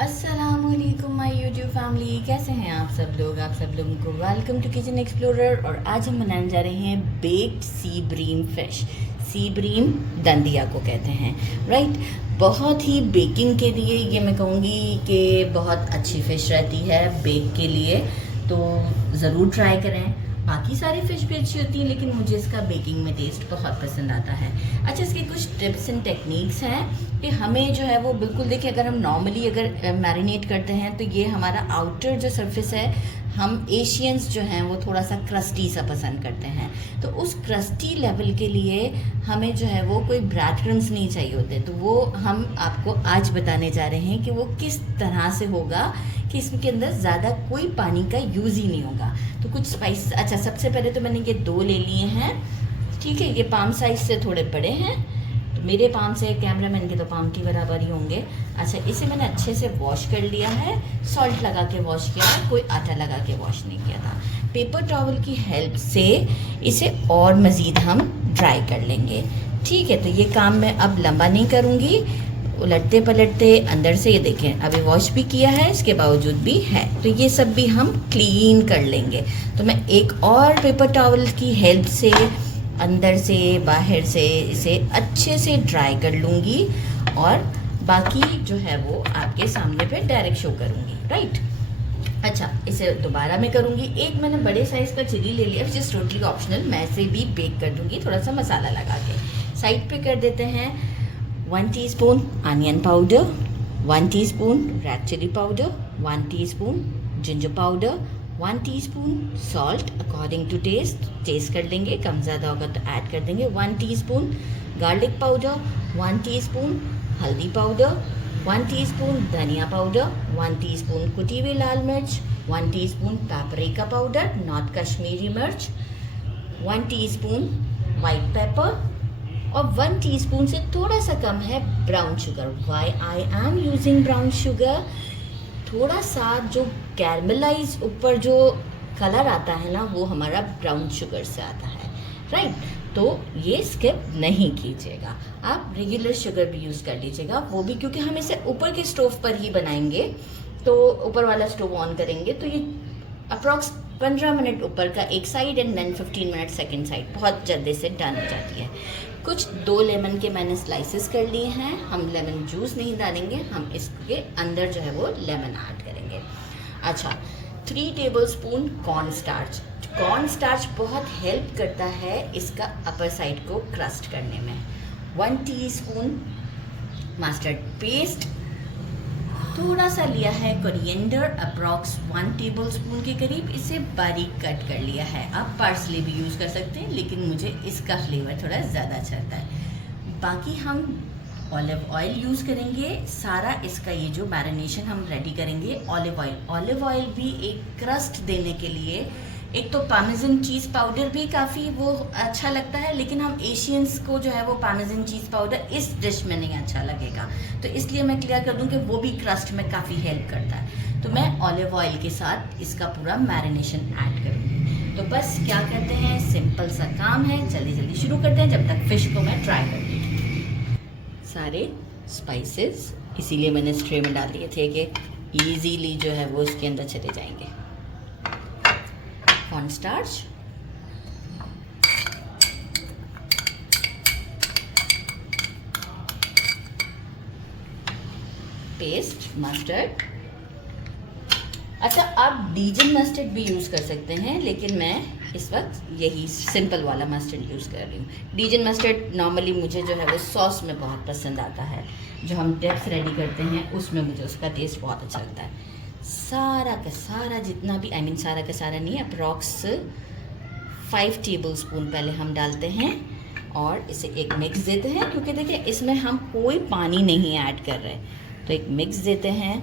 अस्सलामुअलैकुम my YouTube family, कैसे हैं आप सब लोगों को वेलकम टू किचन एक्सप्लोरर। और आज हम बनाने जा रहे हैं बेक्ड सी ब्रीम फिश। सी ब्रीम दंदिया को कहते हैं, राइट। बहुत ही बेकिंग के लिए ये मैं कहूँगी कि बहुत अच्छी फ़िश रहती है बेक के लिए, तो ज़रूर ट्राई करें। बाकी सारी फ़िश भी अच्छी होती है लेकिन मुझे इसका बेकिंग में टेस्ट बहुत पसंद आता है। अच्छा, इसके कुछ टिप्स एंड टेक्निक्स हैं कि हमें जो है वो बिल्कुल, देखिए, अगर हम नॉर्मली अगर मैरिनेट करते हैं तो ये हमारा आउटर जो सरफेस है, हम एशियंस जो हैं वो थोड़ा सा क्रस्टी सा पसंद करते हैं, तो उस क्रस्टी लेवल के लिए हमें जो है वो कोई ब्रेड क्रम्स नहीं चाहिए होते। तो वो हम आपको आज बताने जा रहे हैं कि वो किस तरह से होगा कि इसके अंदर ज़्यादा कोई पानी का यूज़ ही नहीं होगा। तो कुछ स्पाइस, अच्छा, सबसे पहले तो मैंने ये 2 ले लिए हैं, ठीक है। ये पाम साइज से थोड़े बड़े हैं, तो मेरे पाम से कैमरामैन के तो पाम की बराबर ही होंगे। अच्छा, इसे मैंने अच्छे से वॉश कर लिया है, सॉल्ट लगा के वॉश किया है, कोई आटा लगा के वॉश नहीं किया था। पेपर टॉवल की हेल्प से इसे और मज़ीद हम ड्राई कर लेंगे, ठीक है। तो ये काम मैं अब लंबा नहीं करूँगी, उलटते पलटते अंदर से, ये देखें अभी वॉश भी किया है, इसके बावजूद भी है, तो ये सब भी हम क्लीन कर लेंगे। तो मैं एक और पेपर टॉवल की हेल्प से अंदर से बाहर से इसे अच्छे से ड्राई कर लूँगी और बाकी जो है वो आपके सामने पे डायरेक्ट शो करूँगी, राइट। अच्छा, इसे दोबारा मैं करूँगी। एक मैंने बड़े साइज़ का चिली ले लिया, जिस टोटली ऑप्शनल, मैं इसे भी बेक कर दूँगी थोड़ा सा मसाला लगा के। साइड पे कर देते हैं 1 teaspoon onion powder, 1 teaspoon red chilli powder, 1 teaspoon ginger powder, 1 teaspoon salt according to taste कर लेंगे, कम ज़्यादा होगा तो ऐड कर देंगे। 1 टीस्पून गार्लिक पाउडर, 1 टीस्पून हल्दी पाउडर, 1 टीस्पून धनिया पाउडर, 1 टीस्पून कुटी हुई लाल मिर्च, 1 teaspoon paprika powder not Kashmiri मिर्च, 1 टीस्पून वाइट पेपर और 1 टीस्पून से थोड़ा सा कम है brown sugar. Why I am using brown sugar, थोड़ा सा जो कैरमलाइज ऊपर जो कलर आता है ना, वो हमारा ब्राउन शुगर से आता है, राइट। तो ये स्किप नहीं कीजिएगा, आप रेगुलर शुगर भी यूज़ कर लीजिएगा, वो भी क्योंकि हम इसे ऊपर के स्टोव पर ही बनाएंगे, तो ऊपर वाला स्टोव ऑन करेंगे तो ये अप्रॉक्स 15 मिनट ऊपर का एक side and then 15 minute second side बहुत जल्दी से डन हो जाती है। कुछ 2 लेमन के मैंने स्लाइसेस कर लिए हैं, हम लेमन जूस नहीं डालेंगे, हम इसके अंदर जो है वो लेमन ऐड करेंगे। अच्छा, 3 tablespoon corn starch. Corn starch बहुत हेल्प करता है इसका अपर साइड को क्रस्ट करने में। 1 टीस्पून मस्टर्ड पेस्ट, थोड़ा सा लिया है कोरिएंडर, अप्रॉक्स 1 टेबलस्पून के करीब, इसे बारीक कट कर लिया है। आप पार्सले भी यूज़ कर सकते हैं लेकिन मुझे इसका फ्लेवर थोड़ा ज़्यादा अच्छा लगता है। बाकी हम ऑलिव ऑयल यूज़ करेंगे, सारा इसका ये जो मैरिनेशन हम रेडी करेंगे। ऑलिव ऑयल भी एक क्रस्ट देने के लिए, एक तो पार्मेसन चीज़ पाउडर भी काफ़ी वो अच्छा लगता है, लेकिन हम एशियंस को जो है वो पार्मेसन चीज़ पाउडर इस डिश में नहीं अच्छा लगेगा, तो इसलिए मैं क्लियर कर दूं कि वो भी क्रस्ट में काफ़ी हेल्प करता है। तो मैं ऑलिव ऑयल के साथ इसका पूरा मैरिनेशन ऐड करूँगी। तो बस क्या करते हैं, सिंपल सा काम है, जल्दी जल्दी शुरू करते हैं जब तक फ़िश को मैं ट्राई कर लूँ। सारे स्पाइसेस इसीलिए मैंने स्ट्रे में डाल दिए थे कि ईजीली जो है वो इसके अंदर चले जाएंगे। Corn starch, paste, mustard. अच्छा, आप डीजन मस्टर्ड भी यूज़ कर सकते हैं, लेकिन मैं इस वक्त यही सिंपल वाला मस्टर्ड यूज़ कर रही हूँ। डीजन मस्टर्ड नॉर्मली मुझे जो है वो सॉस में बहुत पसंद आता है, जो हम डिप्स रेडी करते हैं उसमें मुझे उसका टेस्ट बहुत अच्छा लगता है। सारा का सारा जितना भी, सारा का सारा नहीं, अप्रॉक्स 5 टेबलस्पून पहले हम डालते हैं और इसे एक मिक्स देते हैं, क्योंकि देखिए इसमें हम कोई पानी नहीं ऐड कर रहे, तो एक मिक्स देते हैं।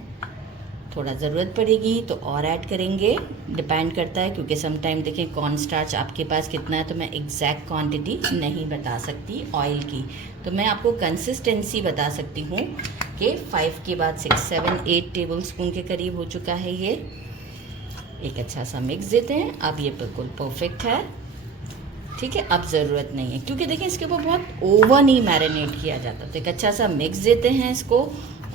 थोड़ा ज़रूरत पड़ेगी तो और ऐड करेंगे, डिपेंड करता है, क्योंकि समटाइम देखें कॉर्न स्टार्च आपके पास कितना है तो मैं एग्जैक्ट क्वांटिटी नहीं बता सकती ऑयल की, तो मैं आपको कंसिस्टेंसी बता सकती हूँ कि 5 के बाद 6, 7, 8 टेबलस्पून के करीब हो चुका है ये। एक अच्छा सा मिक्स देते हैं, अब ये बिल्कुल परफेक्ट है, ठीक है। अब ज़रूरत नहीं है, क्योंकि देखिए इसके ऊपर बहुत ओवर नहीं मैरिनेट किया जाता, तो एक अच्छा सा मिक्स देते हैं इसको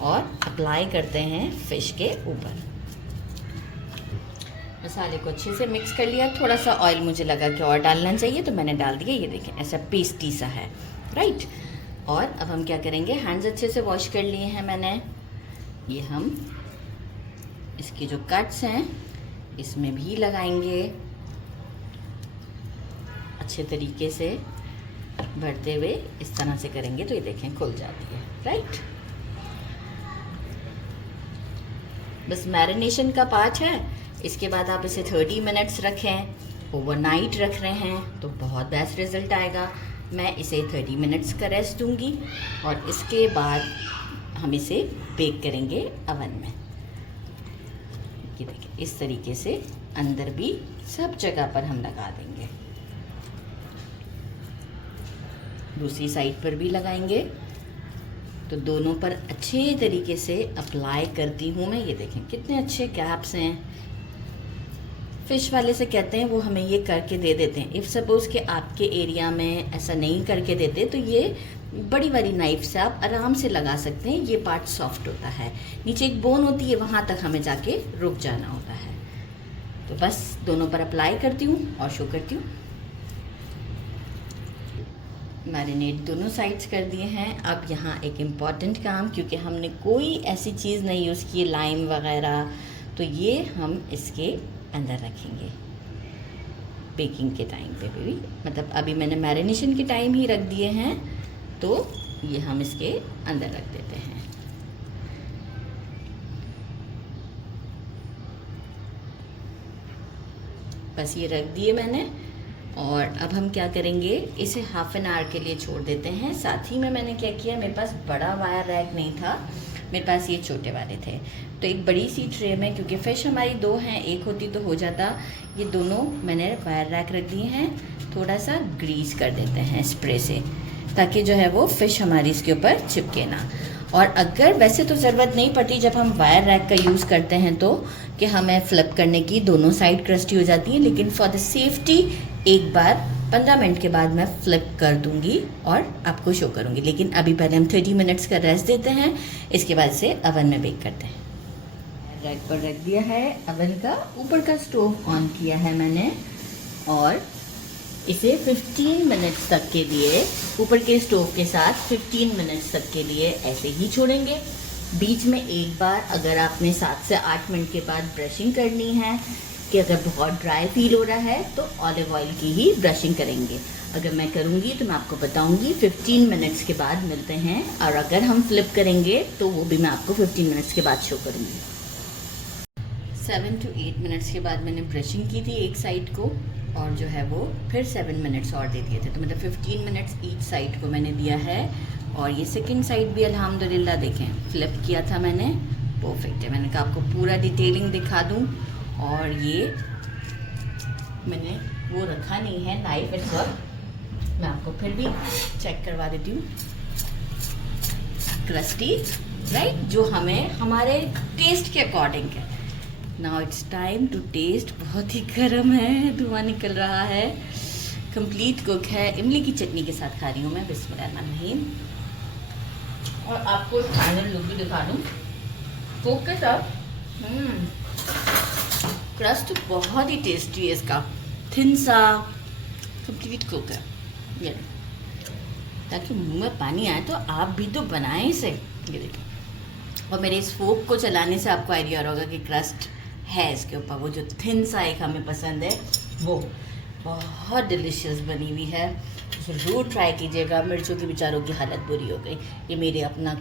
और अप्लाई करते हैं फ़िश के ऊपर। मसाले को अच्छे से मिक्स कर लिया। थोड़ा सा ऑयल मुझे लगा कि और डालना चाहिए तो मैंने डाल दिया। ये देखें ऐसा पेस्टी सा है, राइट। और अब हम क्या करेंगे, हैंड्स अच्छे से वॉश कर लिए हैं मैंने। ये हम इसके जो कट्स हैं इसमें भी लगाएंगे अच्छे तरीके से भरते हुए। इस तरह से करेंगे तो ये देखें खुल जाती है, राइट। बस मैरिनेशन का पार्ट है। इसके बाद आप इसे 30 मिनट्स रखें, ओवरनाइट रख रहे हैं तो बहुत बेस्ट रिज़ल्ट आएगा। मैं इसे 30 मिनट्स का रेस्ट दूंगी और इसके बाद हम इसे बेक करेंगे अवन में। ये देखिए इस तरीके से अंदर भी सब जगह पर हम लगा देंगे। दूसरी साइड पर भी लगाएंगे तो दोनों पर अच्छे तरीके से अप्लाई करती हूँ मैं। ये देखें कितने अच्छे कैप्स हैं। फ़िश वाले से कहते हैं वो हमें ये करके दे देते हैं। इफ़ सपोज़ कि आपके एरिया में ऐसा नहीं करके देते तो ये बड़ी वाली नाइफ से आप आराम से लगा सकते हैं। ये पार्ट सॉफ्ट होता है, नीचे एक बोन होती है, वहाँ तक हमें जाके रुक जाना होता है। तो बस दोनों पर अप्लाई करती हूँ और शो करती हूँ। मैरिनेट दोनों साइड्स कर दिए हैं। अब यहाँ एक इम्पॉर्टेंट काम, क्योंकि हमने कोई ऐसी चीज़ नहीं यूज़ की लाइम वगैरह, तो ये हम इसके अंदर रखेंगे बेकिंग के टाइम पे भी। मतलब अभी मैंने मैरिनेशन के टाइम ही रख दिए हैं तो ये हम इसके अंदर रख देते हैं। बस ये रख दिए मैंने। और अब हम क्या करेंगे, इसे हाफ एन आवर के लिए छोड़ देते हैं। साथ ही में मैंने क्या किया, मेरे पास बड़ा वायर रैक नहीं था, मेरे पास ये छोटे वाले थे। तो एक बड़ी सी ट्रे में, क्योंकि फ़िश हमारी 2 हैं, एक होती तो हो जाता, ये दोनों मैंने वायर रैक रख दिए हैं। थोड़ा सा ग्रीस कर देते हैं स्प्रे से, ताकि जो है वो फ़िश हमारी इसके ऊपर चिपके ना। और अगर वैसे तो ज़रूरत नहीं पड़ती जब हम वायर रैक का यूज़ करते हैं तो, कि हमें फ्लिप करने की, दोनों साइड क्रस्टी हो जाती है। लेकिन फॉर द सेफ्टी एक बार 15 मिनट के बाद मैं फ्लिप कर दूंगी और आपको शो करूंगी। लेकिन अभी पहले हम 30 मिनट्स का रेस्ट देते हैं, इसके बाद से अवन में बेक करते हैं। रैक पर रख दिया है अवन का, ऊपर का स्टोव ऑन किया है मैंने और इसे 15 मिनट्स तक के लिए ऊपर के स्टोव के साथ 15 मिनट्स तक के लिए ऐसे ही छोड़ेंगे। बीच में एक बार अगर आपने 7 से 8 मिनट के बाद ब्रशिंग करनी है, कि अगर बहुत ड्राई फील हो रहा है तो ऑलिव ऑयल की ही ब्रशिंग करेंगे। अगर मैं करूँगी तो मैं आपको बताऊँगी। 15 मिनट्स के बाद मिलते हैं, और अगर हम फ्लिप करेंगे तो वो भी मैं आपको 15 मिनट्स के बाद शो करूँगी। 7 to 8 मिनट्स के बाद मैंने ब्रशिंग की थी एक साइड को, और जो है वो फिर 7 मिनट्स और दे दिए थे। तो मतलब 15 मिनट्स ईच साइड को मैंने दिया है। और ये सेकंड साइड भी अल्हम्दुलिल्लाह देखें फ्लिप किया था मैंने, परफेक्ट है। मैंने कहा आपको पूरा डिटेलिंग दिखा दूँ। और ये मैंने वो रखा नहीं है नाइफ इस वक्त, मैं आपको फिर भी चेक करवा देती हूँ। क्रस्टी, राइट, जो हमें हमारे टेस्ट के अकॉर्डिंग है। Now it's time to taste. बहुत ही गर्म है, धुआं निकल रहा है, कंप्लीट कुक है। इमली की चटनी के साथ खा रही हूँ मैं, बिस्मिल्लाहिर्रहमानिर्रहीम। और आपको फाइनल लुक भी दिखा दूँ कुक के साथ। क्रस्ट बहुत ही टेस्टी है इसका, थिन सा, कंप्लीट कुक है ये, ताकि मुंह में पानी आए। तो आप भी तो बनाएं इसे। ये देखिए, और मेरे इस फोक को चलाने से आपको आइडिया होगा कि क्रस्ट है इसके ऊपर। वो जो थिन सा एक हमें पसंद है, वो बहुत डिलीशियस बनी हुई है। ज़रूर ट्राई कीजिएगा। मिर्चों की बेचारों की हालत बुरी हो गई, ये मेरे अपना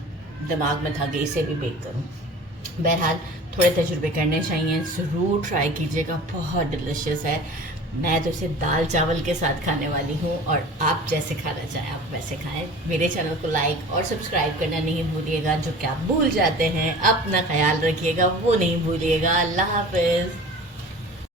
दिमाग में था कि इसे भी बेक करूँ। बहरहाल थोड़े तजुर्बे करने चाहिए, ज़रूर ट्राई कीजिएगा, बहुत डिलीशियस है। मैं तो इसे दाल चावल के साथ खाने वाली हूँ, और आप जैसे खाना चाहें आप वैसे खाएं। मेरे चैनल को लाइक और सब्सक्राइब करना नहीं भूलिएगा, जो कि आप भूल जाते हैं। अपना ख्याल रखिएगा, वो नहीं भूलिएगा। अल्लाह हाफ़िज़।